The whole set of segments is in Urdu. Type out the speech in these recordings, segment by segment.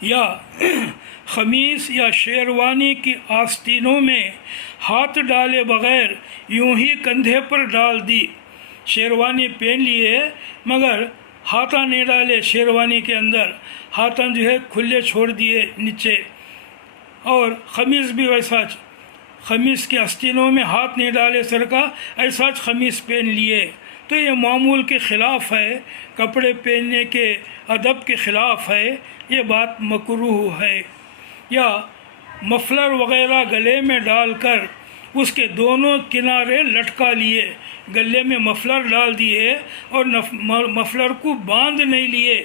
یا خمیس یا شیروانی کی آستینوں میں ہاتھ ڈالے بغیر یوں ہی کندھے پر ڈال دی۔ شیروانی پہن لیے مگر ہاتھاں نہیں ڈالے شیروانی کے اندر، ہاتھاں جو ہے کھلے چھوڑ دیے نیچے، اور خمیس بھی ویسا، خمیس کے آستینوں میں ہاتھ نہیں ڈالے سر کا، ایسا خمیس پہن لیے، تو یہ معمول کے خلاف ہے، کپڑے پہننے کے ادب کے خلاف ہے، یہ بات مکروہ ہے۔ یا مفلر وغیرہ گلے میں ڈال کر اس کے دونوں کنارے لٹکا لیے، گلے میں مفلر ڈال دیے اور مفلر کو باندھ نہیں لیے،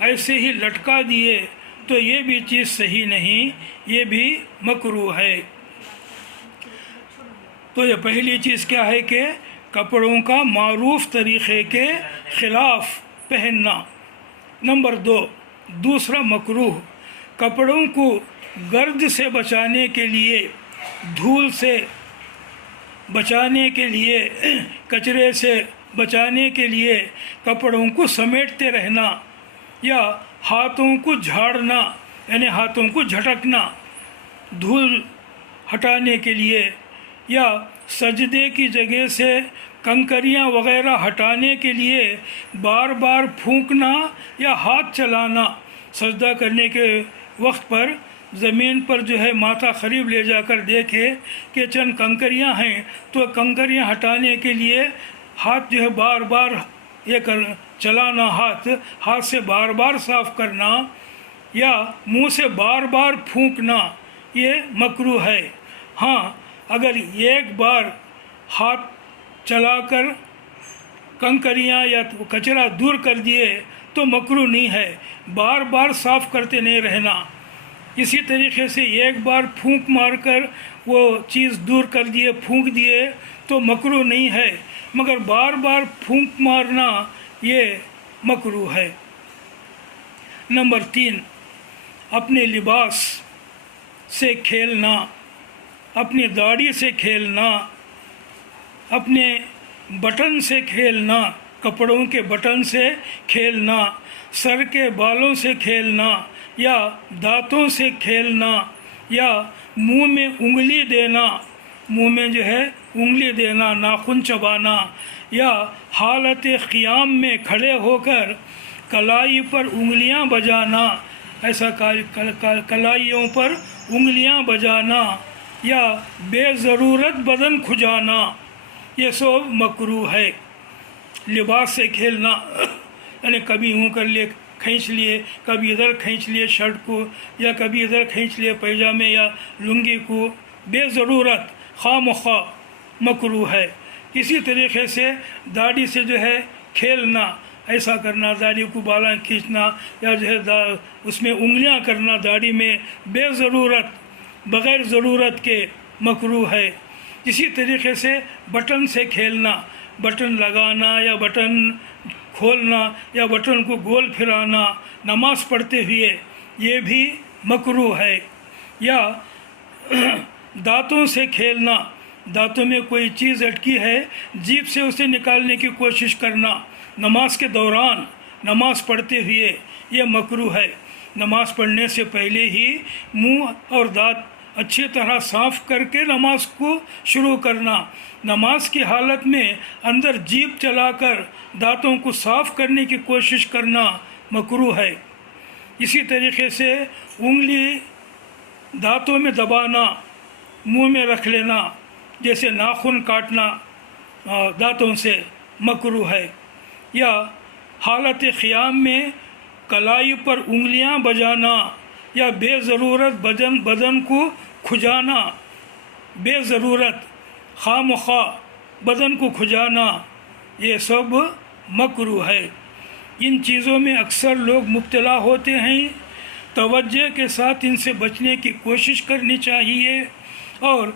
ایسے ہی لٹکا دیے، تو یہ بھی چیز صحیح نہیں، یہ بھی مکروہ ہے۔ تو یہ پہلی چیز کیا ہے کہ کپڑوں کا معروف طریقے کے خلاف پہننا۔ نمبر 2، دوسرا مکروہ، کپڑوں کو گرد سے بچانے کے لیے، دھول سے بچانے کے لیے، کچرے سے بچانے کے لیے کپڑوں کو سمیٹتے رہنا، یا ہاتھوں کو جھاڑنا یعنی ہاتھوں کو جھٹکنا دھول ہٹانے کے لیے، یا سجدے کی جگہ سے کنکریاں وغیرہ ہٹانے کے لیے بار بار پھونکنا یا ہاتھ چلانا، سجدہ کرنے کے وقت پر زمین پر جو ہے ماتھا قریب لے جا کر دیکھے کہ چند کنکریاں ہیں، تو کنکریاں ہٹانے کے لیے ہاتھ جو ہے بار بار چلانا، ہاتھ سے بار بار صاف کرنا، یا منہ سے بار بار پھونکنا، یہ مکروہ ہے۔ ہاں، اگر ایک بار ہاتھ چلا کر کنکریاں یا کچرا دور کر دیے تو مکروہ نہیں ہے، بار بار صاف کرتے نہیں رہنا۔ اسی طریقے سے ایک بار پھونک مار کر وہ چیز دور کر دیے، پھونک دیے تو مکروہ نہیں ہے، مگر بار بار پھونک مارنا یہ مکروہ ہے۔ نمبر 3، اپنے لباس سے کھیلنا، اپنی داڑھی سے کھیلنا، اپنے بٹن سے کھیلنا، کپڑوں کے بٹن سے کھیلنا، سر کے بالوں سے کھیلنا، یا دانتوں سے کھیلنا، یا منہ میں انگلی دینا، منہ میں جو ہے انگلی دینا، ناخن چبانا، یا حالت قیام میں کھڑے ہو کر کلائی پر انگلیاں بجانا، ایسا کلائیوں پر انگلیاں بجانا، یا بے ضرورت بدن کھجانا، یہ سب مکروہ ہے۔ لباس سے کھیلنا یعنی کبھی یوں کر لیے، کھینچ لیے، کبھی ادھر کھینچ لیے شرٹ کو، یا کبھی ادھر کھینچ لیے پیجامے یا لنگی کو، بے ضرورت خواہ مخواہ مکروہ ہے۔ اسی طریقے سے داڑھی سے جو ہے کھیلنا، ایسا کرنا، داڑھی کو بالاں کھینچنا، یا جو ہے اس میں انگلیاں کرنا داڑھی میں، بے ضرورت بغیر ضرورت کے مکروہ ہے۔ اسی طریقے سے بٹن سے کھیلنا، بٹن لگانا یا بٹن کھولنا یا بٹن کو گول پھرانا نماز پڑھتے ہوئے، یہ بھی مکروہ ہے۔ یا دانتوں سے کھیلنا، دانتوں میں کوئی چیز اٹکی ہے، جیب سے اسے نکالنے کی کوشش کرنا نماز کے دوران، نماز پڑھتے ہوئے، یہ مکروہ ہے۔ نماز پڑھنے سے پہلے ہی منہ اور دانت اچھی طرح صاف کر کے نماز کو شروع کرنا، نماز کی حالت میں اندر جیب چلا کر دانتوں کو صاف کرنے کی کوشش کرنا مکروہ ہے۔ اسی طریقے سے انگلی دانتوں میں دبانا، منہ میں رکھ لینا، جیسے ناخن کاٹنا دانتوں سے مکروہ ہے۔ یا حالت قیام میں کلائی پر انگلیاں بجانا، یا بے ضرورت بدن کو کھجانا، بے ضرورت خواہ مخواہ بدن کو کھجانا، یہ سب مکروہ ہے۔ ان چیزوں میں اکثر لوگ مبتلا ہوتے ہیں، توجہ کے ساتھ ان سے بچنے کی کوشش کرنی چاہیے، اور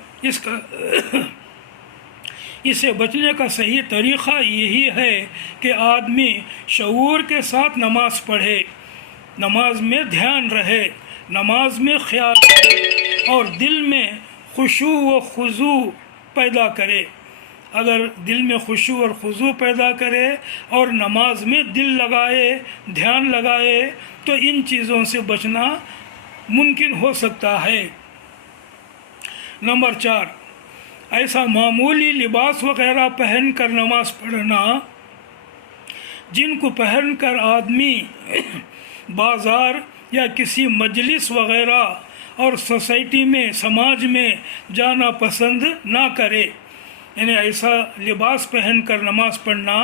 اس سے بچنے کا صحیح طریقہ یہی ہے کہ آدمی شعور کے ساتھ نماز پڑھے، نماز میں دھیان رہے، نماز میں خیال رہے، اور دل میں خشوع و خضوع پیدا کرے۔ اگر دل میں خشوع اور خضوع پیدا کرے اور نماز میں دل لگائے، دھیان لگائے، تو ان چیزوں سے بچنا ممکن ہو سکتا ہے۔ نمبر 4، ایسا معمولی لباس وغیرہ پہن کر نماز پڑھنا جن کو پہن کر آدمی بازار یا کسی مجلس وغیرہ اور سوسائٹی میں، سماج میں جانا پسند نہ کرے، یعنی ایسا لباس پہن کر نماز پڑھنا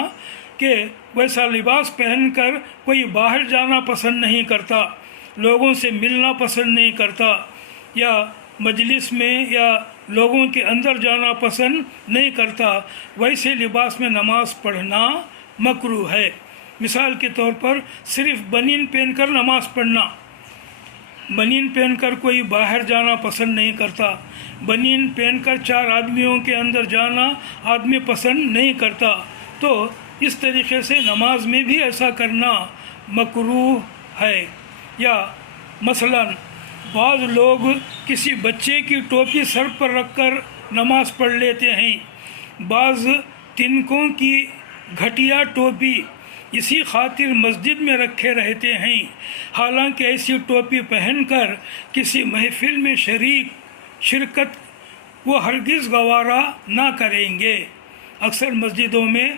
کہ ویسا لباس پہن کر کوئی باہر جانا پسند نہیں کرتا، لوگوں سے ملنا پسند نہیں کرتا، یا مجلس میں یا لوگوں کے اندر جانا پسند نہیں کرتا، ویسے لباس میں نماز پڑھنا مکروہ ہے۔ مثال کے طور پر صرف بنین پہن کر نماز پڑھنا، بنین پہن کر کوئی باہر جانا پسند نہیں کرتا، بنین پہن کر 4 آدمیوں کے اندر جانا آدمی پسند نہیں کرتا، تو اس طریقے سے نماز میں بھی ایسا کرنا مکروہ ہے۔ یا مثلاً بعض لوگ کسی بچے کی ٹوپی سر پر رکھ کر نماز پڑھ لیتے ہیں، بعض تنکوں کی گھٹیا ٹوپی اسی خاطر مسجد میں رکھے رہتے ہیں، حالانکہ ایسی ٹوپی پہن کر کسی محفل میں شرکت وہ ہرگز گوارا نہ کریں گے۔ اکثر مسجدوں میں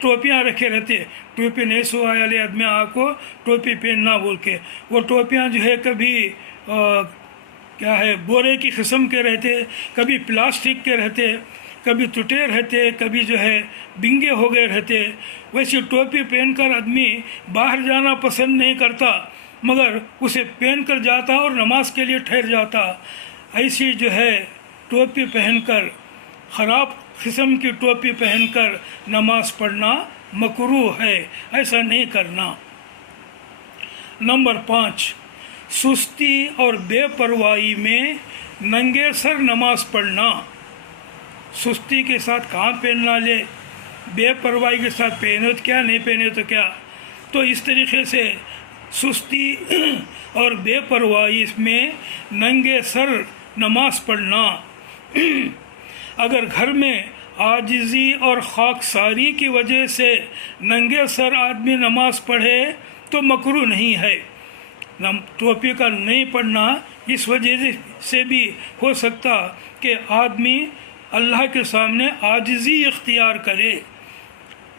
ٹوپیاں رکھے رہتے، ٹوپی نہیں سوائے والے آدمی کو ٹوپی پہننا بول کے، وہ ٹوپیاں جو ہے کبھی کیا ہے بورے کی قسم کے رہتے، کبھی پلاسٹک کے رہتے، کبھی ٹوٹے رہتے، کبھی جو ہے بنگے ہو گئے رہتے۔ ویسی ٹوپی پہن کر آدمی باہر جانا پسند نہیں کرتا، مگر اسے پہن کر جاتا اور نماز کے لیے ٹھہر جاتا۔ ایسی جو ہے ٹوپی پہن کر، خراب قسم کی ٹوپی پہن کر نماز پڑھنا مکروہ ہے، ایسا نہیں کرنا۔ نمبر 5، سستی اور بے پرواہی میں ننگے سر نماز پڑھنا۔ سستی کے ساتھ کہاں پہننا لے، بے پرواہی کے ساتھ پہنے تو کیا، نہیں پہنے تو کیا، تو اس طریقے سے سستی اور بے پرواہی میں ننگے سر نماز پڑھنا۔ اگر گھر میں عاجزی اور خاکساری کی وجہ سے ننگے سر آدمی نماز پڑھے تو مکروہ نہیں ہے۔ ٹوپی کا نہیں پڑھنا اس وجہ سے بھی ہو سکتا کہ آدمی اللہ کے سامنے عاجزی اختیار کرے،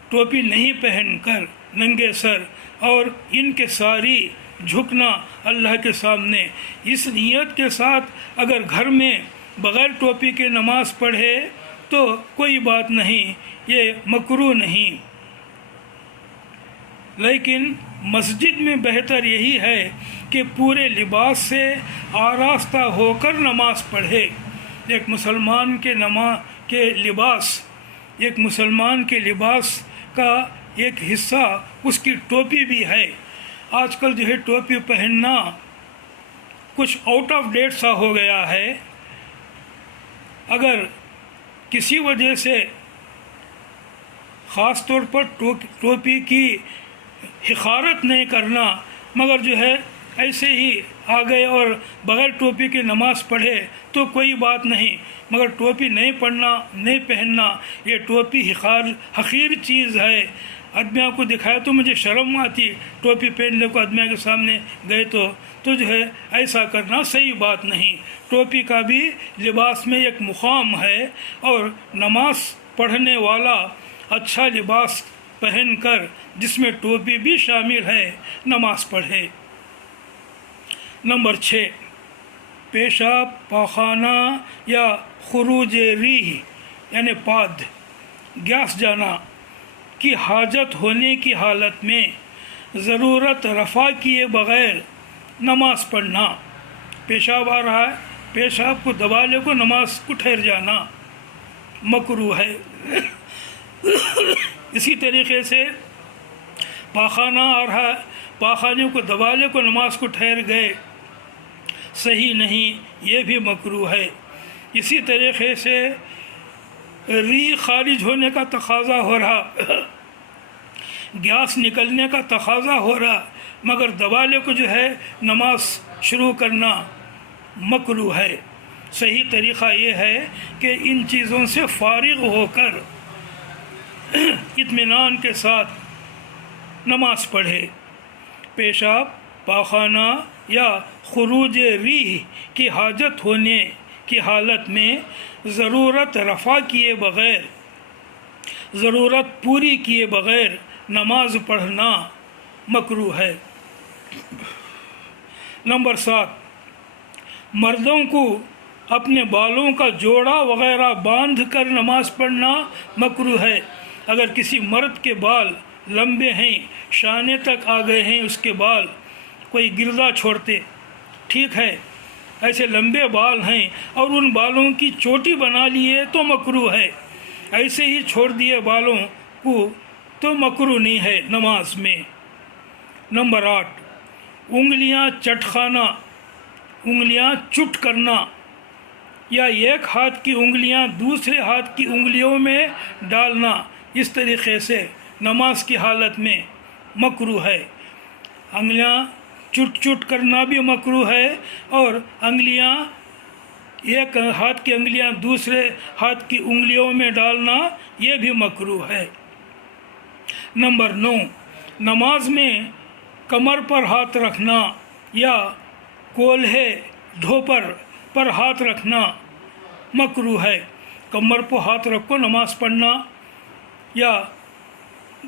ٹوپی نہیں پہن کر ننگے سر اور ان کے ساری جھکنا اللہ کے سامنے، اس نیت کے ساتھ اگر گھر میں بغیر ٹوپی کے نماز پڑھے تو کوئی بات نہیں، یہ مکروہ نہیں۔ لیکن مسجد میں بہتر یہی ہے کہ پورے لباس سے آراستہ ہو کر نماز پڑھے۔ ایک مسلمان کے لباس کا ایک حصہ اس کی ٹوپی بھی ہے۔ آج کل جو ہے ٹوپی پہننا کچھ آؤٹ آف ڈیٹ سا ہو گیا ہے۔ اگر کسی وجہ سے خاص طور پر ٹوپی کی حقارت نہیں کرنا، مگر جو ہے ایسے ہی آ گئے اور بغیر ٹوپی کے نماز پڑھے تو کوئی بات نہیں، مگر ٹوپی نہیں پہننا، یہ ٹوپی حقیر چیز ہے۔ آدمیوں کو دکھایا تو مجھے شرم آتی، ٹوپی پہننے کو آدمیوں کے سامنے گئے تو جو ہے ایسا کرنا صحیح بات نہیں۔ ٹوپی کا بھی لباس میں ایک مقام ہے، اور نماز پڑھنے والا اچھا لباس پہن کر جس میں ٹوپی بھی شامل ہے نماز پڑھے۔ نمبر 6، پیشاب، پاخانہ یا خروج ریح یعنی پاد، گیس جانا کی حاجت ہونے کی حالت میں ضرورت رفع کیے بغیر نماز پڑھنا۔ پیشاب آ رہا ہے، پیشاب کو دبا لے کو نماز کو ٹھہر جانا مکروہ ہے۔ اسی طریقے سے پاخانہ آ رہا ہے، پاخانے کو دبا لے کو نماز کو ٹھہر گئے، صحیح نہیں، یہ بھی مکروہ ہے۔ اسی طریقے سے ریح خارج ہونے کا تقاضا ہو رہا، گیس نکلنے کا تقاضا ہو رہا، مگر دبا لے کو جو ہے نماز شروع کرنا مکروہ ہے۔ صحیح طریقہ یہ ہے کہ ان چیزوں سے فارغ ہو کر اطمینان کے ساتھ نماز پڑھے۔ پیشاب، پاخانہ یا خروج ریح کی حاجت ہونے کی حالت میں ضرورت رفع کیے بغیر، ضرورت پوری کیے بغیر نماز پڑھنا مکروہ ہے۔ نمبر 7، مردوں کو اپنے بالوں کا جوڑا وغیرہ باندھ کر نماز پڑھنا مکروہ ہے۔ اگر کسی مرد کے بال لمبے ہیں، شانے تک آ گئے ہیں اس کے بال، کوئی گردہ چھوڑتے، ٹھیک ہے، ایسے لمبے بال ہیں اور ان بالوں کی چوٹی بنا لیے تو مکروہ ہے، ایسے ہی چھوڑ دیے بالوں کو تو مکروہ نہیں ہے نماز میں۔ نمبر 8، انگلیاں چٹخانا، انگلیاں چٹ کرنا یا ایک ہاتھ کی انگلیاں دوسرے ہاتھ کی انگلیوں میں ڈالنا، اس طریقے سے نماز کی حالت میں مکروہ ہے۔ انگلیاں چٹ کرنا بھی مکروہ ہے اور انگلیاں، ایک ہاتھ کی انگلیاں دوسرے ہاتھ کی انگلیوں میں ڈالنا یہ بھی مکروہ ہے۔ نمبر 9، نماز میں کمر پر ہاتھ رکھنا یا کولہے دھوپر پر ہاتھ رکھنا مکروہ ہے۔ کمر پر ہاتھ رکھ کو نماز پڑھنا یا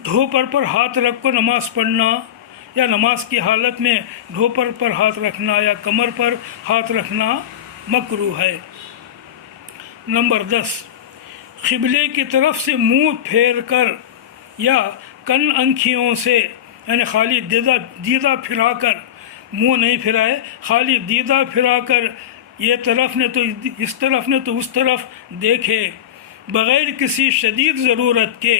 دھوپر پر ہاتھ رکھ کو نماز پڑھنا یا نماز کی حالت میں دھوپر پر ہاتھ رکھنا یا کمر پر ہاتھ رکھنا مکروہ ہے۔ نمبر 10، قبلے کی طرف سے منہ پھیر کر یا کن انکھیوں سے، یعنی خالی دیدہ پھرا کر، منہ نہیں پھرائے، خالی دیدہ پھرا کر یہ طرف نے تو اس طرف نے تو اس طرف دیکھے، بغیر کسی شدید ضرورت کے،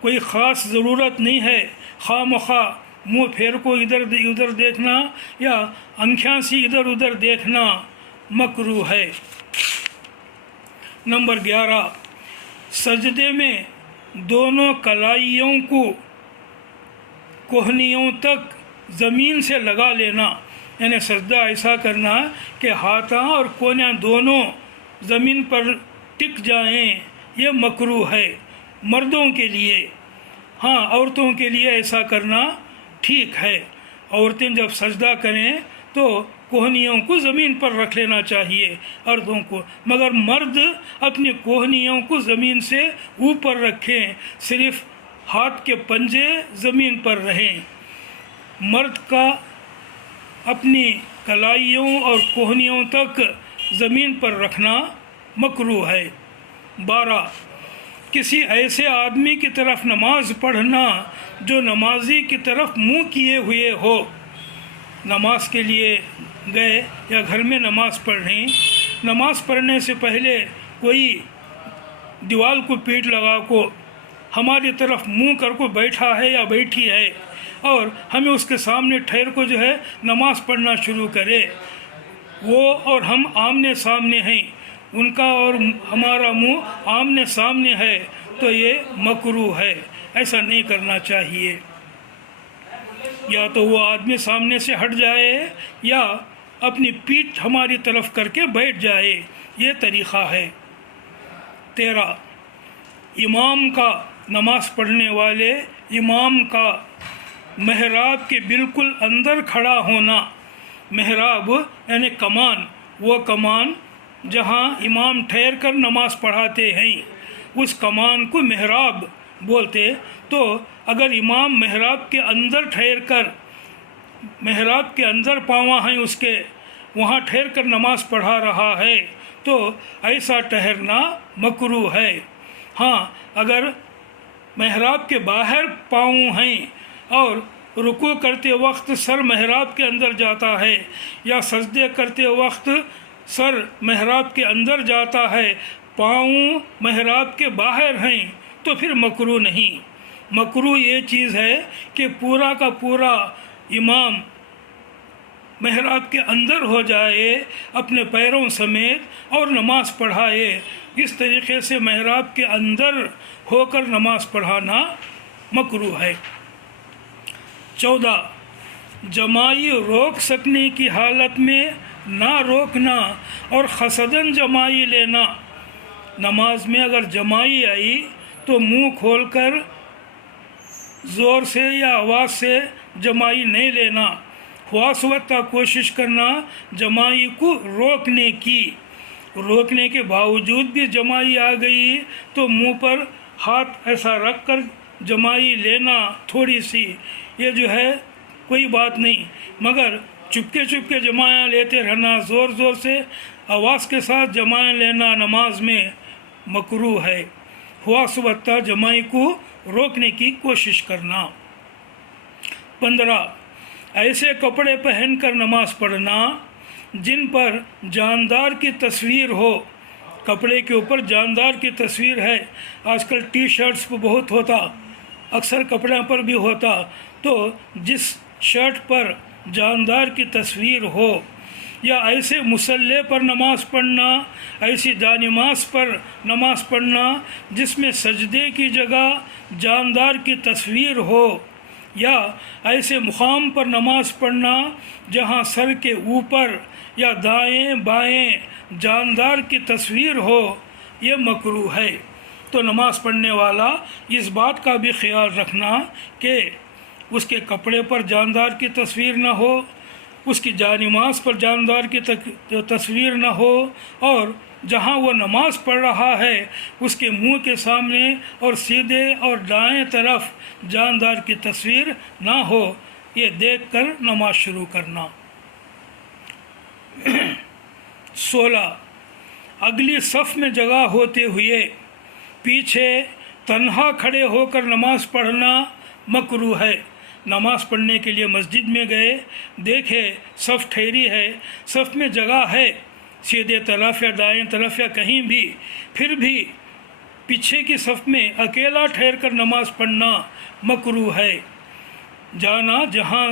کوئی خاص ضرورت نہیں ہے، خواہ مخواہ منہ پھیر کو ادھر دیکھنا یا انکھیاں سے ادھر ادھر دیکھنا مکروہ ہے۔ نمبر 11، سجدے میں دونوں کلائیوں کو کوہنیوں تک زمین سے لگا لینا، یعنی سجدہ ایسا کرنا کہ ہاتھاں اور کونیاں دونوں زمین پر ٹک جائیں، یہ مکروہ ہے مردوں کے لیے۔ ہاں، عورتوں کے لیے ایسا کرنا ٹھیک ہے، عورتیں جب سجدہ کریں تو کوہنیوں کو زمین پر رکھ لینا چاہیے عورتوں کو، مگر مرد اپنی کوہنیوں کو زمین سے اوپر رکھیں، صرف ہاتھ کے پنجے زمین پر رہیں۔ مرد کا اپنی کلائیوں اور کوہنیوں تک زمین پر رکھنا مکروہ ہے۔ 12، کسی ایسے آدمی کی طرف نماز پڑھنا جو نمازی کی طرف منہ کیے ہوئے ہو، نماز کے لیے گئے یا گھر میں نماز پڑھ رہے ہیں، نماز پڑھنے سے پہلے کوئی دیوار کو پیٹ لگا کو ہماری طرف منہ کر کو بیٹھا ہے یا بیٹھی ہے اور ہمیں اس کے سامنے ٹھہر کو جو ہے نماز پڑھنا شروع کرے، وہ اور ہم آمنے سامنے ہیں، ان کا اور ہمارا منہ آمنے سامنے ہے، تو یہ مکروہ ہے، ایسا نہیں کرنا چاہیے۔ یا تو وہ آدمی سامنے سے ہٹ جائے یا اپنی پیٹھ ہماری طرف کر کے بیٹھ جائے، یہ طریقہ ہے۔ 13، امام کا، نماز پڑھنے والے امام کا محراب کے بالکل اندر کھڑا ہونا، محراب یعنی کمان، وہ کمان جہاں امام ٹھہر کر نماز پڑھاتے ہیں اس کمان کو محراب بولتے، تو اگر امام محراب کے اندر ٹھہر کر، محراب کے اندر پاواں ہیں اس کے، وہاں ٹھہر کر نماز پڑھا رہا ہے تو ایسا ٹھہرنا مکروہ ہے۔ ہاں، اگر محراب کے باہر پاؤں ہیں اور رکوع کرتے وقت سر محراب کے اندر جاتا ہے یا سجدے کرتے وقت سر محراب کے اندر جاتا ہے، پاؤں محراب کے باہر ہیں، تو پھر مکروہ نہیں۔ مکروہ یہ چیز ہے کہ پورا کا پورا امام محراب کے اندر ہو جائے اپنے پیروں سمیت اور نماز پڑھائے، اس طریقے سے محراب کے اندر ہو کر نماز پڑھانا مکروہ ہے۔ 14، جمائی روک سکنے کی حالت میں نہ روکنا اور خسدن جمائی لینا، نماز میں اگر جمائی آئی تو منہ کھول کر زور سے یا آواز سے جمائی نہیں لینا، خواص وقت کوشش کرنا جمائی کو روکنے کے باوجود بھی جمائی آ گئی تو منہ پر ہاتھ ایسا رکھ کر جمائی لینا تھوڑی سی، یہ جو ہے کوئی بات نہیں، مگر چپکے جماعیاں لیتے رہنا، زور زور سے آواز کے ساتھ جماعیاں لینا نماز میں مکروہ ہے، خواص وقت جمائی کو روکنے کی کوشش کرنا۔ 15 ایسے کپڑے پہن کر نماز پڑھنا جن پر جاندار کی تصویر ہو، کپڑے کے اوپر جاندار کی تصویر ہے، آج کل ٹی شرٹس پہ بہت ہوتا، اکثر کپڑوں پر بھی ہوتا، تو جس شرٹ پر جاندار کی تصویر ہو، یا ایسے مصلی پر نماز پڑھنا، ایسی جانماز پر نماز پڑھنا جس میں سجدے کی جگہ جاندار کی تصویر ہو، یا ایسے مقام پر نماز پڑھنا جہاں سر کے اوپر یا دائیں بائیں جاندار کی تصویر ہو، یہ مکروہ ہے۔ تو نماز پڑھنے والا اس بات کا بھی خیال رکھنا کہ اس کے کپڑے پر جاندار کی تصویر نہ ہو، اس کی جانماز پر جاندار کی تصویر نہ ہو، اور جہاں وہ نماز پڑھ رہا ہے اس کے منہ کے سامنے اور سیدھے اور دائیں طرف جاندار کی تصویر نہ ہو، یہ دیکھ کر نماز شروع کرنا۔ 16 اگلی صف میں جگہ ہوتے ہوئے پیچھے تنہا کھڑے ہو کر نماز پڑھنا مکروہ ہے۔ نماز پڑھنے کے لیے مسجد میں گئے، دیکھے صف ٹھہری ہے، صف میں جگہ ہے، سیدھے طرف یا دائیں طرف یا کہیں بھی، پھر بھی پیچھے کی صف میں اکیلا ٹھہر کر نماز پڑھنا مکروہ ہے۔ جانا جہاں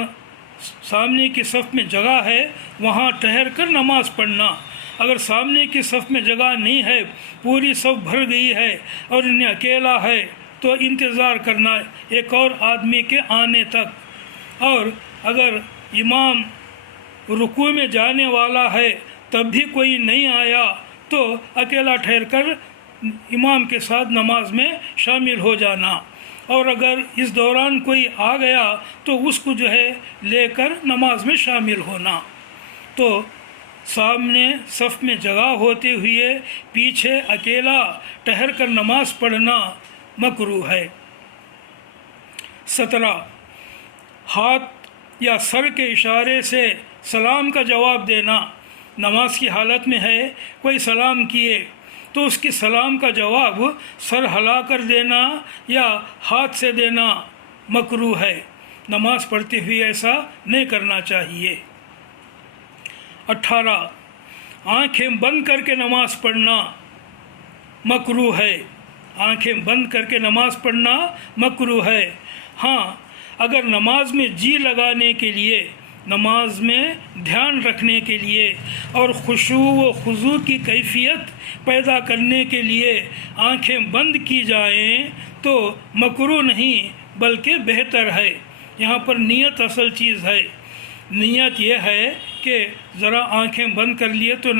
سامنے کی صف میں جگہ ہے وہاں ٹھہر کر نماز پڑھنا، اگر سامنے کی صف میں جگہ نہیں ہے، پوری صف بھر گئی ہے اور انہیں اکیلا ہے تو انتظار کرنا ایک اور آدمی کے آنے تک، اور اگر امام رکوع میں جانے والا ہے تب بھی کوئی نہیں آیا تو اکیلا ٹھہر کر امام کے ساتھ نماز میں شامل ہو جانا، اور اگر اس دوران کوئی آ گیا تو اس کو جو ہے لے کر نماز میں شامل ہونا۔ تو سامنے صف میں جگہ ہوتے ہوئے پیچھے اکیلا ٹھہر کر نماز پڑھنا مکروہ ہے۔ 17 ہاتھ یا سر کے اشارے سے سلام کا جواب دینا، نماز کی حالت میں ہے، کوئی سلام کیے تو اس کی سلام کا جواب سر ہلا کر دینا یا ہاتھ سے دینا مکروہ ہے، نماز پڑھتے ہوئے ایسا نہیں کرنا چاہیے۔ 18 آنکھیں بند کر کے نماز پڑھنا مکروہ ہے، آنکھیں بند کر کے نماز پڑھنا مکروہ ہے۔ ہاں اگر نماز میں جی لگانے کے لیے، نماز میں دھیان رکھنے کے لیے اور خشوع و خضوع کی کیفیت پیدا کرنے کے لیے آنکھیں بند کی جائیں تو مکروہ نہیں بلکہ بہتر ہے۔ یہاں پر نیت اصل چیز ہے، نیت یہ ہے کہ ذرا آنکھیں بند کر لیے تو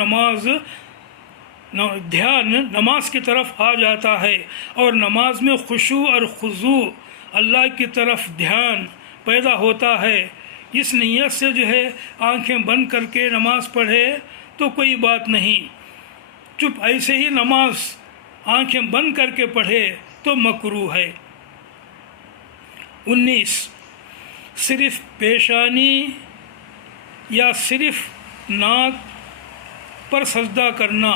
دھیان نماز کی طرف آ جاتا ہے، اور نماز میں خشوع اور خضوع اللہ کی طرف دھیان پیدا ہوتا ہے۔ اس نیت سے جو ہے آنکھیں بند کر کے نماز پڑھے تو کوئی بات نہیں، چپ ایسے ہی نماز آنکھیں بند کر کے پڑھے تو مکروہ ہے۔ 19 صرف پیشانی یا صرف ناک پر سجدہ کرنا،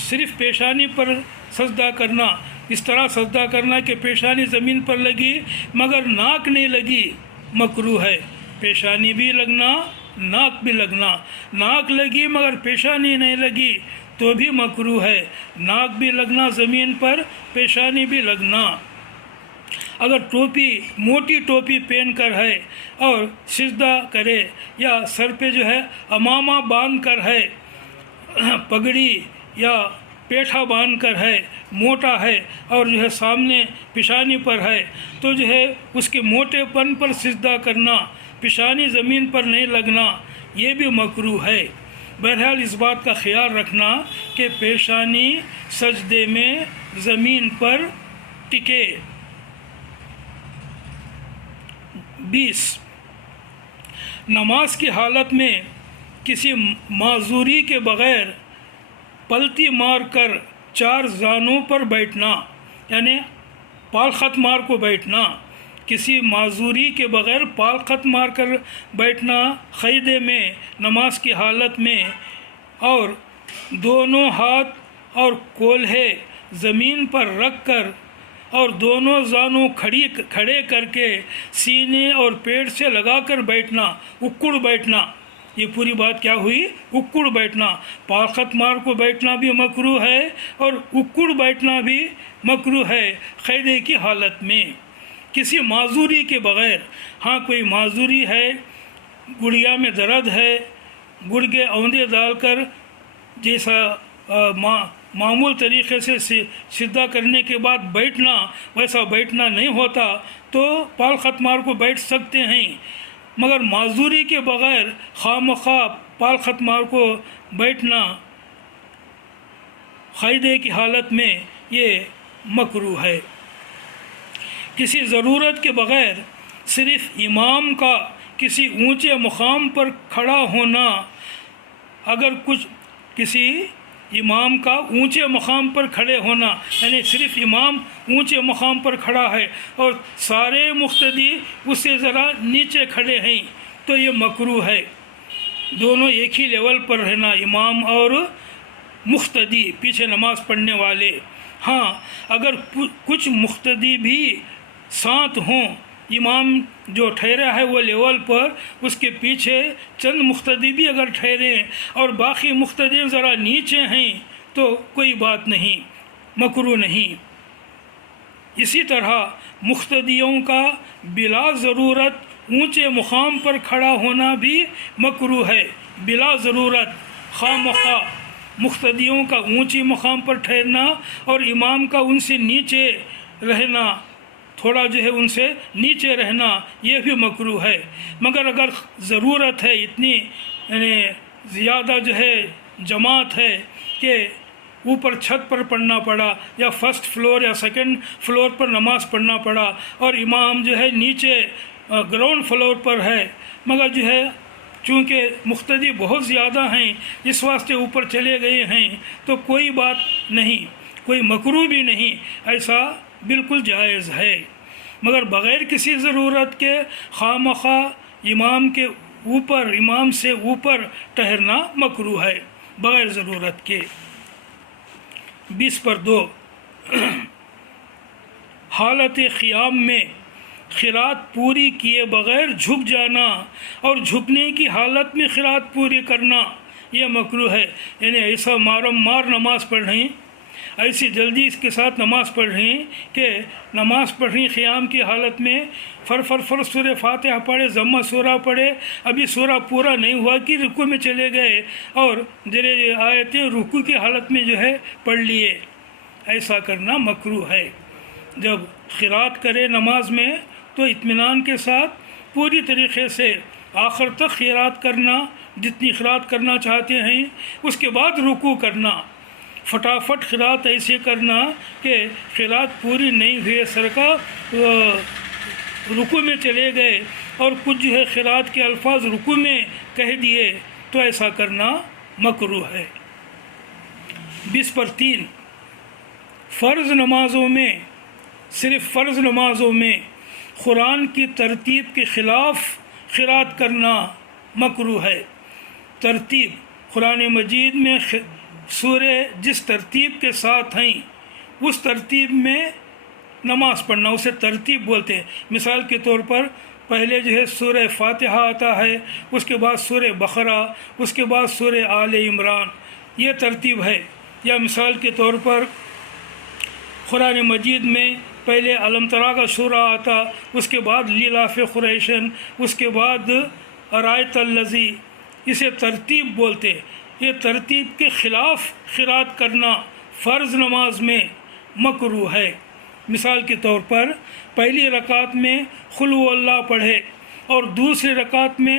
صرف پیشانی پر سجدہ کرنا، اس طرح سجدہ کرنا کہ پیشانی زمین پر لگی مگر ناک نہیں لگی، مکروہ ہے۔ پیشانی بھی لگنا، ناک بھی لگنا، ناک لگی مگر پیشانی نہیں لگی تو بھی مکروہ ہے، ناک بھی لگنا زمین پر، پیشانی بھی لگنا۔ اگر ٹوپی، موٹی ٹوپی پہن کر ہے اور سجدہ کرے، یا سر پہ جو ہے امامہ باندھ کر ہے، پگڑی یا پیٹھا باندھ کر ہے، موٹا ہے اور جو ہے سامنے پیشانی پر ہے تو جو ہے اس کے موٹے پن پر سجدہ کرنا، پیشانی زمین پر نہیں لگنا، یہ بھی مکروہ ہے۔ بہرحال اس بات کا خیال رکھنا کہ پیشانی سجدے میں زمین پر ٹکے۔ 20 نماز کی حالت میں کسی معذوری کے بغیر پلتی مار کر 4 زانوں پر بیٹھنا، یعنی پال خط مار کو بیٹھنا، کسی معذوری کے بغیر پال خط مار کر بیٹھنا قیدے میں نماز کی حالت میں، اور دونوں ہاتھ اور کولہے زمین پر رکھ کر اور دونوں زانوں کھڑے کر کے سینے اور پیٹ سے لگا کر بیٹھنا، اکڑ بیٹھنا۔ یہ پوری بات کیا ہوئی؟ اکڑ بیٹھنا۔ پال خط مار کو بیٹھنا بھی مکروہ ہے اور اکڑ بیٹھنا بھی مکروہ ہے قیدے کی حالت میں، کسی معذوری کے بغیر۔ ہاں کوئی معذوری ہے، گڑیا میں درد ہے، گڑگے اوندے ڈال کر جیسا معمول طریقے سے سیدھا کرنے کے بعد بیٹھنا، ویسا بیٹھنا نہیں ہوتا تو پال خط مار کو بیٹھ سکتے ہیں، مگر معذوری کے بغیر خواہ پال خط مار کو بیٹھنا قیدے کی حالت میں یہ مکروہ ہے۔ کسی ضرورت کے بغیر صرف امام کا کسی اونچے مقام پر کھڑا ہونا، اگر کسی امام کا اونچے مقام پر کھڑے ہونا، یعنی صرف امام اونچے مقام پر کھڑا ہے اور سارے مقتدی اس سے ذرا نیچے کھڑے ہیں تو یہ مکروہ ہے۔ دونوں ایک ہی لیول پر رہنا، امام اور مقتدی، پیچھے نماز پڑھنے والے۔ ہاں اگر کچھ مقتدی بھی ساتھ ہوں، امام جو ٹھہرا ہے وہ لیول پر، اس کے پیچھے چند مقتدی بھی اگر ٹھہرے اور باقی مقتدی ذرا نیچے ہیں تو کوئی بات نہیں، مکروہ نہیں۔ اسی طرح مقتدیوں کا بلا ضرورت اونچے مقام پر کھڑا ہونا بھی مکروہ ہے، بلا ضرورت خواہ مخواہ مقتدیوں کا اونچی مقام پر ٹھہرنا اور امام کا ان سے نیچے رہنا، تھوڑا ان سے نیچے رہنا، یہ بھی مکروہ ہے۔ مگر اگر ضرورت ہے، اتنی یعنی زیادہ جماعت ہے کہ اوپر چھت پر پڑھنا پڑا یا فرسٹ فلور یا سیکنڈ فلور پر نماز پڑھنا پڑا اور امام نیچے گراؤنڈ فلور پر ہے، مگر چونکہ مقتدی بہت زیادہ ہیں اس واسطے اوپر چلے گئے ہیں تو کوئی بات نہیں، کوئی مکروہ بھی نہیں، ایسا بالکل جائز ہے۔ مگر بغیر کسی ضرورت کے خواہ مخواہ امام سے اوپر ٹہرنا مکروہ ہے بغیر ضرورت کے۔ 20/2 حالت قیام میں قرات پوری کیے بغیر جھک جانا اور جھکنے کی حالت میں قرات پوری کرنا یہ مکروہ ہے، یعنی ایسا مار نماز پڑھ رہے ہیں، ایسی جلدی اس کے ساتھ نماز پڑھ رہے ہیں کہ نماز پڑھ رہی قیام کی حالت میں فر سورہ فاتحہ پڑھے، ضمہ سورہ پڑھے، ابھی سورہ پورا نہیں ہوا کہ رکوع میں چلے گئے اور آیتیں رکوع کی حالت میں پڑھ لیے، ایسا کرنا مکروہ ہے۔ جب قرات کرے نماز میں تو اطمینان کے ساتھ پوری طریقے سے آخر تک قرات کرنا، جتنی قرات کرنا چاہتے ہیں، اس کے بعد رکوع کرنا، فٹافٹ قرات ایسے کرنا کہ قرات پوری نہیں ہوئے سرکا رکوع میں چلے گئے اور کچھ قرات کے الفاظ رکوع میں کہہ دیے تو ایسا کرنا مکروہ ہے۔ 20/3 فرض نمازوں میں، صرف فرض نمازوں میں قرآن کی ترتیب کے خلاف قرات کرنا مکروہ ہے۔ ترتیب قرآن مجید میں سورے جس ترتیب کے ساتھ ہیں اس ترتیب میں نماز پڑھنا، اسے ترتیب بولتے ہیں۔ مثال کے طور پر پہلے سورہ فاتحہ آتا ہے، اس کے بعد سورہ بقرہ، اس کے بعد سورہ آل عمران، یہ ترتیب ہے۔ یا مثال کے طور پر قرآن مجید میں پہلے علم ترا کا سورہ آتا، اس کے بعد لیلاف قریشن، اس کے بعد ارایت الذی، اسے ترتیب بولتے۔ یہ ترتیب کے خلاف قرات کرنا فرض نماز میں مکروہ ہے۔ مثال کے طور پر پہلی رکعت میں قل هو اللہ پڑھے اور دوسری رکعت میں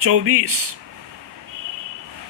24,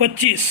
25,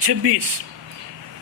26,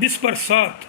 27,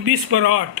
20/8,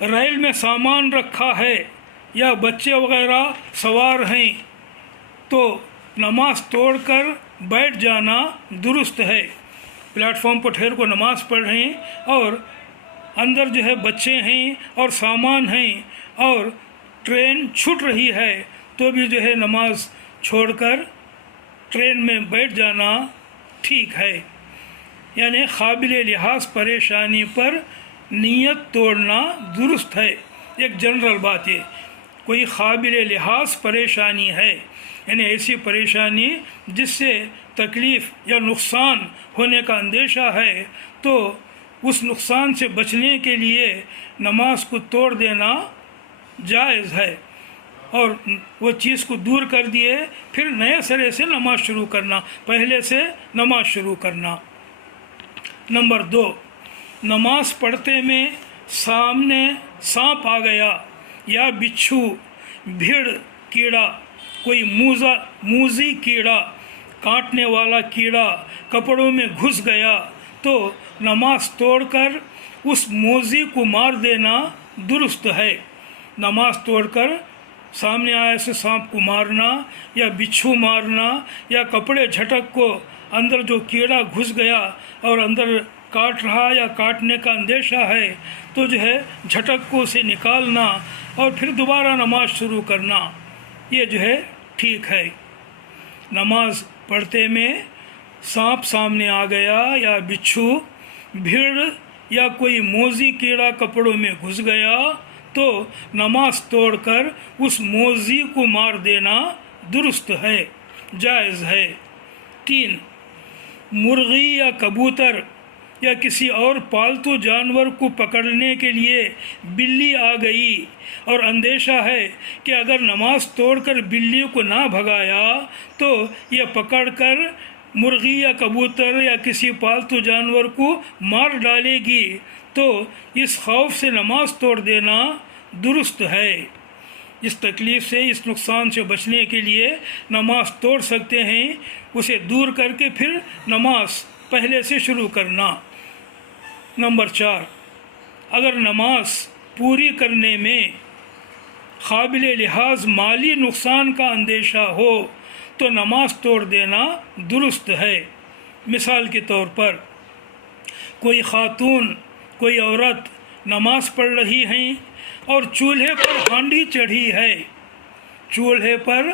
ریل میں سامان رکھا ہے یا بچے وغیرہ سوار ہیں تو نماز توڑ کر بیٹھ جانا درست ہے۔ پلیٹ فارم پر ٹھہر کو نماز پڑھ رہے ہیں اور اندر جو ہے بچے ہیں اور سامان ہیں اور ٹرین چھوٹ رہی ہے تو بھی جو ہے نماز چھوڑ کر ٹرین میں بیٹھ جانا ٹھیک ہے۔ یعنی قابل لحاظ پریشانی پر نیت توڑنا درست ہے۔ ایک جنرل بات ہے، کوئی قابل لحاظ پریشانی ہے یعنی ایسی پریشانی جس سے تکلیف یا نقصان ہونے کا اندیشہ ہے تو اس نقصان سے بچنے کے لیے نماز کو توڑ دینا جائز ہے اور وہ چیز کو دور کر دیے پھر نئے سرے سے نماز شروع کرنا، پہلے سے نماز شروع کرنا۔ نمبر 2، نماز پڑھتے میں سامنے سانپ آ گیا یا بچھو، بھیڑ، کیڑا، کوئی موذی کیڑا، کاٹنے والا کیڑا کپڑوں میں گھس گیا تو نماز توڑ کر اس موذی کو مار دینا درست ہے۔ نماز توڑ کر سامنے آئے سے سانپ کو مارنا یا بچھو مارنا یا کپڑے جھٹک کو اندر جو کیڑا گھس گیا اور اندر کاٹ رہا یا کاٹنے کا اندیشہ ہے تو جو ہے جھٹک کو اسے نکالنا اور پھر دوبارہ نماز شروع کرنا، یہ جو ہے ٹھیک ہے۔ نماز پڑھتے میں سانپ سامنے آ گیا یا بچھو، بھیڑ یا کوئی موذی کیڑا کپڑوں میں گھس گیا تو نماز توڑ کر اس موذی کو مار دینا درست ہے، جائز ہے۔ 3، مرغی یا کبوتر یا کسی اور پالتو جانور کو پکڑنے کے لیے بلی آ گئی اور اندیشہ ہے کہ اگر نماز توڑ کر بلی کو نہ بھگایا تو یہ پکڑ کر مرغی یا کبوتر یا کسی پالتو جانور کو مار ڈالے گی تو اس خوف سے نماز توڑ دینا درست ہے۔ اس تکلیف سے، اس نقصان سے بچنے کے لیے نماز توڑ سکتے ہیں، اسے دور کر کے پھر نماز پہلے سے شروع کرنا۔ نمبر 4، اگر نماز پوری کرنے میں قابل لحاظ مالی نقصان کا اندیشہ ہو تو نماز توڑ دینا درست ہے۔ مثال کے طور پر کوئی خاتون، کوئی عورت نماز پڑھ رہی ہیں اور چولہے پر ہانڈی چڑھی ہے، چولہے پر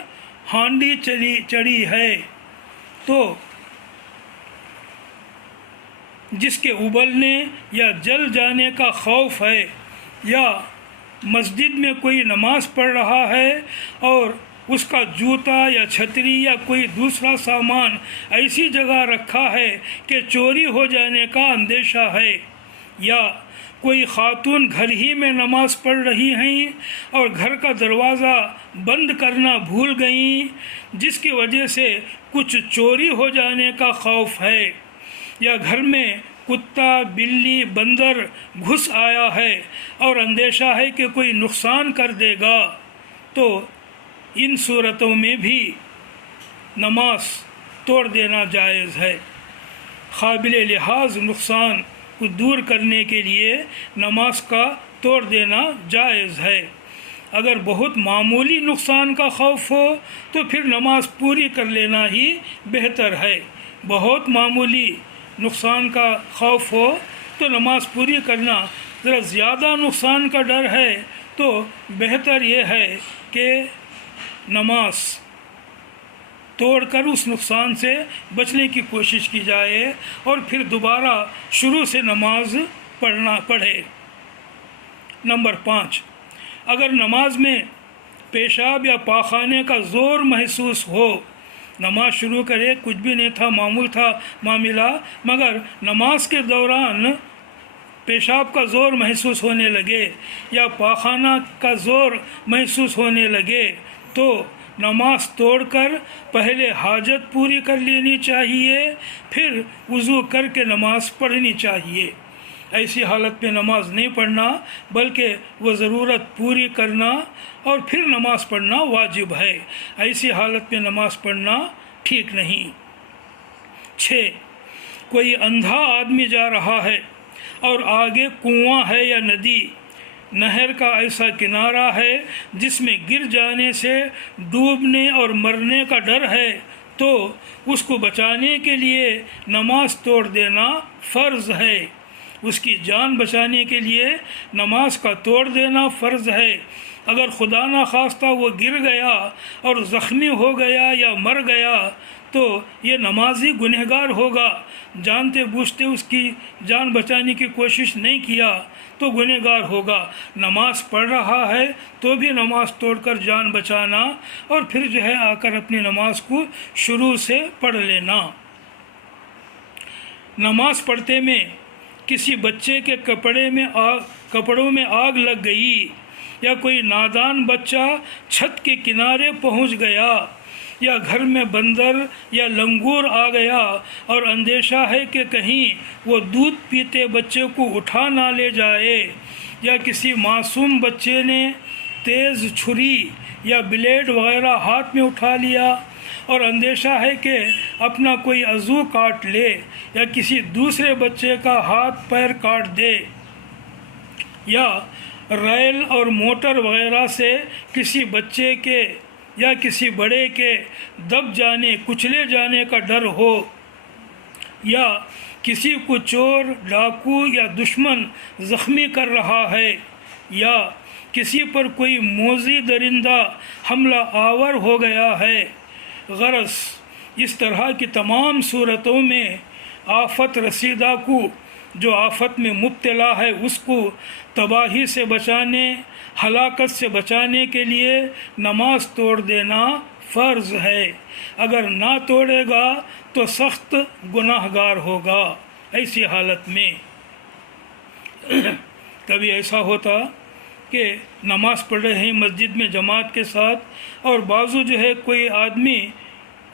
ہانڈی چڑھی ہے تو جس کے ابلنے یا جل جانے کا خوف ہے یا مسجد میں کوئی نماز پڑھ رہا ہے اور اس کا جوتا یا چھتری یا کوئی دوسرا سامان ایسی جگہ رکھا ہے کہ چوری ہو جانے کا اندیشہ ہے، یا کوئی خاتون گھر ہی میں نماز پڑھ رہی ہیں اور گھر کا دروازہ بند کرنا بھول گئیں جس کی وجہ سے کچھ چوری ہو جانے کا خوف ہے، یا گھر میں کتا، بلی، بندر گھس آیا ہے اور اندیشہ ہے کہ کوئی نقصان کر دے گا تو ان صورتوں میں بھی نماز توڑ دینا جائز ہے۔ قابل لحاظ نقصان کو دور کرنے کے لیے نماز کا توڑ دینا جائز ہے۔ اگر بہت معمولی نقصان کا خوف ہو تو پھر نماز پوری کر لینا ہی بہتر ہے۔ بہت معمولی نقصان کا خوف ہو تو نماز پوری کرنا، ذرا زیادہ نقصان کا ڈر ہے تو بہتر یہ ہے کہ نماز توڑ کر اس نقصان سے بچنے کی کوشش کی جائے اور پھر دوبارہ شروع سے نماز پڑھے۔ نمبر 5، اگر نماز میں پیشاب یا پاخانے کا زور محسوس ہو، نماز شروع کرے کچھ بھی نہیں تھا، معمول تھا معاملہ، مگر نماز کے دوران پیشاب کا زور محسوس ہونے لگے یا پاخانہ کا زور محسوس ہونے لگے تو نماز توڑ کر پہلے حاجت پوری کر لینی چاہیے، پھر وضو کر کے نماز پڑھنی چاہیے۔ ایسی حالت میں نماز نہیں پڑھنا بلکہ وہ ضرورت پوری کرنا اور پھر نماز پڑھنا واجب ہے۔ ایسی حالت میں نماز پڑھنا ٹھیک نہیں۔ 6، کوئی اندھا آدمی جا رہا ہے اور آگے کنواں ہے یا ندی، نہر کا ایسا کنارہ ہے جس میں گر جانے سے ڈوبنے اور مرنے کا ڈر ہے، تو اس کو بچانے کے لیے نماز توڑ دینا فرض ہے۔ اس کی جان بچانے کے لیے نماز کا توڑ دینا فرض ہے۔ اگر خدا نخواستہ وہ گر گیا اور زخمی ہو گیا یا مر گیا تو یہ نمازی گنہگار ہوگا۔ جانتے بوجھتے اس کی جان بچانے کی کوشش نہیں کیا تو گنہگار ہوگا۔ نماز پڑھ رہا ہے تو بھی نماز توڑ کر جان بچانا اور پھر جو ہے آ کر اپنی نماز کو شروع سے پڑھ لینا۔ نماز پڑھتے میں کسی بچے کے کپڑوں میں آگ لگ گئی یا کوئی نادان بچہ چھت کے کنارے پہنچ گیا یا گھر میں بندر یا لنگور آ گیا اور اندیشہ ہے کہ کہیں وہ دودھ پیتے بچے کو اٹھا نہ لے جائے، یا کسی معصوم بچے نے تیز چھری یا بلیڈ وغیرہ ہاتھ میں اٹھا لیا اور اندیشہ ہے کہ اپنا کوئی عضو کاٹ لے یا کسی دوسرے بچے کا ہاتھ پیر کاٹ دے، یا ریل اور موٹر وغیرہ سے کسی بچے کے یا کسی بڑے کے دب جانے کچلے جانے کا ڈر ہو، یا کسی کو چور ڈاکو یا دشمن زخمی کر رہا ہے، یا کسی پر کوئی موذی درندہ حملہ آور ہو گیا ہے۔ غرض اس طرح کی تمام صورتوں میں آفت رسیدہ کو، جو آفت میں مبتلا ہے، اس کو تباہی سے بچانے، ہلاکت سے بچانے کے لیے نماز توڑ دینا فرض ہے۔ اگر نہ توڑے گا تو سخت گناہ گار ہوگا۔ ایسی حالت میں کبھی ایسا ہوتا کہ نماز پڑھ رہے ہیں مسجد میں جماعت کے ساتھ اور بازو جو ہے کوئی آدمی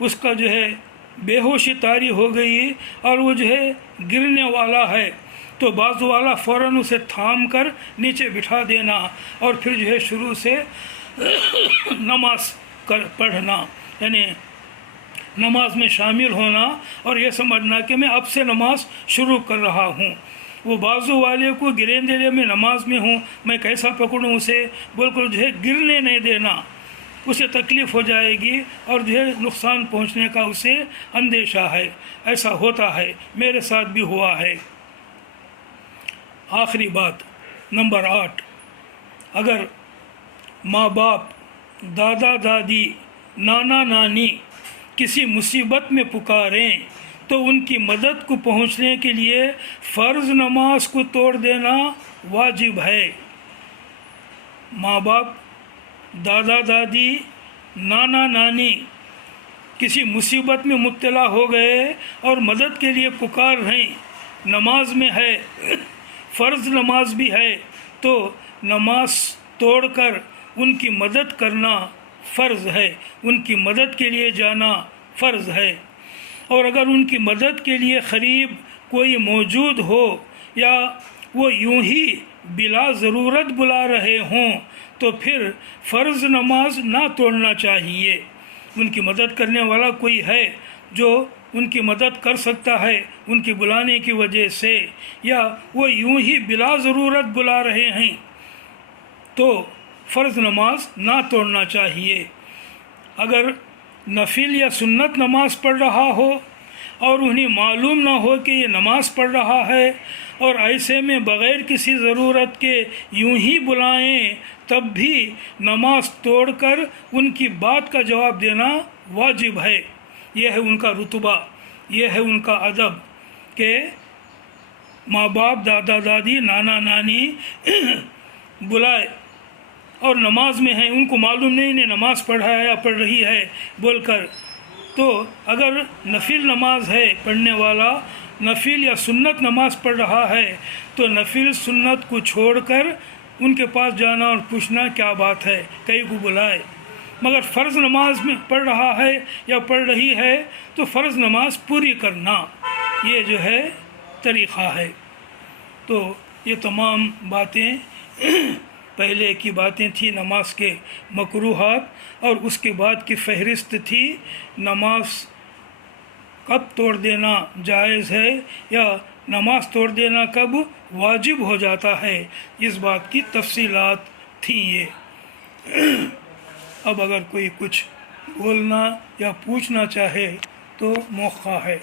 اس کا جو ہے بے ہوشی طاری ہو گئی اور وہ جو ہے گرنے والا ہے، تو بازو والا فوراً اسے تھام کر نیچے بٹھا دینا اور پھر جو ہے شروع سے نماز پڑھنا، یعنی نماز میں شامل ہونا اور یہ سمجھنا کہ میں اب سے نماز شروع کر رہا ہوں۔ وہ بازو والے کو گریندے میں نماز میں ہوں، میں کیسا پکڑوں اسے، بالکل جو ہے گرنے نہیں دینا، اسے تکلیف ہو جائے گی اور جو ہے نقصان پہنچنے کا اسے اندیشہ ہے۔ ایسا ہوتا ہے، میرے ساتھ بھی ہوا ہے۔ آخری بات نمبر 8، اگر ماں باپ، دادا دادی، نانا نانی کسی مصیبت میں پکاریں تو ان کی مدد کو پہنچنے کے لیے فرض نماز کو توڑ دینا واجب ہے۔ ماں باپ، دادا دادی، نانا نانی کسی مصیبت میں مبتلا ہو گئے اور مدد کے لیے پکار رہے ہیں، نماز میں ہے، فرض نماز بھی ہے، تو نماز توڑ کر ان کی مدد کرنا فرض ہے، ان کی مدد کے لیے جانا فرض ہے۔ اور اگر ان کی مدد کے لیے قریب کوئی موجود ہو یا وہ یوں ہی بلا ضرورت بلا رہے ہوں تو پھر فرض نماز نہ توڑنا چاہیے۔ ان کی مدد کرنے والا کوئی ہے جو ان کی مدد کر سکتا ہے ان کی بلانے کی وجہ سے، یا وہ یوں ہی بلا ضرورت بلا رہے ہیں تو فرض نماز نہ توڑنا چاہیے۔ اگر نفل یا سنت نماز پڑھ رہا ہو اور انہیں معلوم نہ ہو کہ یہ نماز پڑھ رہا ہے اور ایسے میں بغیر کسی ضرورت کے یوں ہی بلائیں، تب بھی نماز توڑ کر ان کی بات کا جواب دینا واجب ہے۔ یہ ہے ان کا رتبہ، یہ ہے ان کا ادب کہ ماں باپ، دادا دادی، نانا نانی بلائے اور نماز میں ہیں، ان کو معلوم نہیں نماز پڑھا ہے یا پڑھ رہی ہے بول کر، تو اگر نفل نماز ہے پڑھنے والا، نفل یا سنت نماز پڑھ رہا ہے تو نفل سنت کو چھوڑ کر ان کے پاس جانا اور پوچھنا کیا بات ہے، کئی کو بلائے۔ مگر فرض نماز میں پڑھ رہا ہے یا پڑھ رہی ہے تو فرض نماز پوری کرنا، یہ جو ہے طریقہ ہے۔ تو یہ تمام باتیں پہلے کی باتیں تھی نماز کے مکروہات، اور اس کے بعد کی فہرست تھی نماز کب توڑ دینا جائز ہے یا نماز توڑ دینا کب واجب ہو جاتا ہے، اس بات کی تفصیلات تھیں یہ۔ اب اگر کوئی کچھ بولنا یا پوچھنا چاہے تو موقع ہے۔